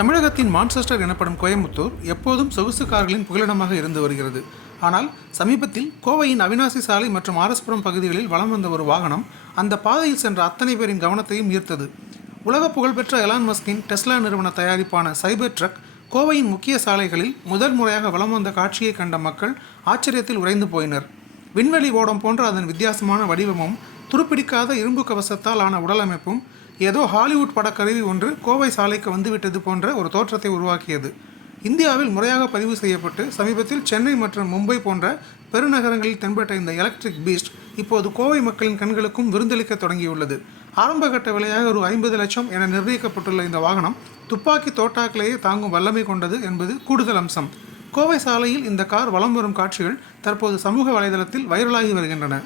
தமிழகத்தின் மான்செஸ்டர் எனப்படும் கோயம்புத்தூர் எப்போதும் சொகுசு கார்களின் புகலிடமாக இருந்து வருகிறது. ஆனால் சமீபத்தில் கோவையின் அவிநாசி சாலை மற்றும் ஆர்எஸ்புரம் பகுதிகளில் வலம் வந்த ஒரு வாகனம் அந்த பாதையில் சென்ற அத்தனை பேரின் கவனத்தையும் ஈர்த்தது. உலக புகழ்பெற்ற எலான் மஸ்கின் டெஸ்லா நிறுவன தயாரிப்பான சைபர் ட்ரக் கோவையின் முக்கிய சாலைகளில் முதல் முறையாக வலம் வந்த காட்சியை கண்ட மக்கள் ஆச்சரியத்தில் உறைந்து போயினர். விண்வெளி ஓடம் போன்ற அதன் வித்தியாசமான வடிவமும் துருப்பிடிக்காத இரும்பு கவசத்தால் ஆன உடலமைப்பும் ஏதோ ஹாலிவுட் படக்கருவி ஒன்று கோவை சாலைக்கு வந்துவிட்டது போன்ற ஒரு தோற்றத்தை உருவாக்கியது. இந்தியாவில் முறையாக பதிவு செய்யப்பட்டு சமீபத்தில் சென்னை மற்றும் மும்பை போன்ற பெருநகரங்களில் தென்பட்ட இந்த எலக்ட்ரிக் பீஸ்ட் இப்போது கோவை மக்களின் கண்களுக்கும் விருந்தளிக்க தொடங்கியுள்ளது. ஆரம்பகட்ட விலையாக ஒரு 50 லட்சம் என நிர்ணயிக்கப்பட்டுள்ள இந்த வாகனம் துப்பாக்கி தோட்டாக்களையே தாங்கும் வல்லமை கொண்டது என்பது கூடுதல் அம்சம். கோவை சாலையில் இந்த கார் வலம் வரும் காட்சிகள் தற்போது சமூக வலைதளத்தில் வைரலாகி வருகின்றன.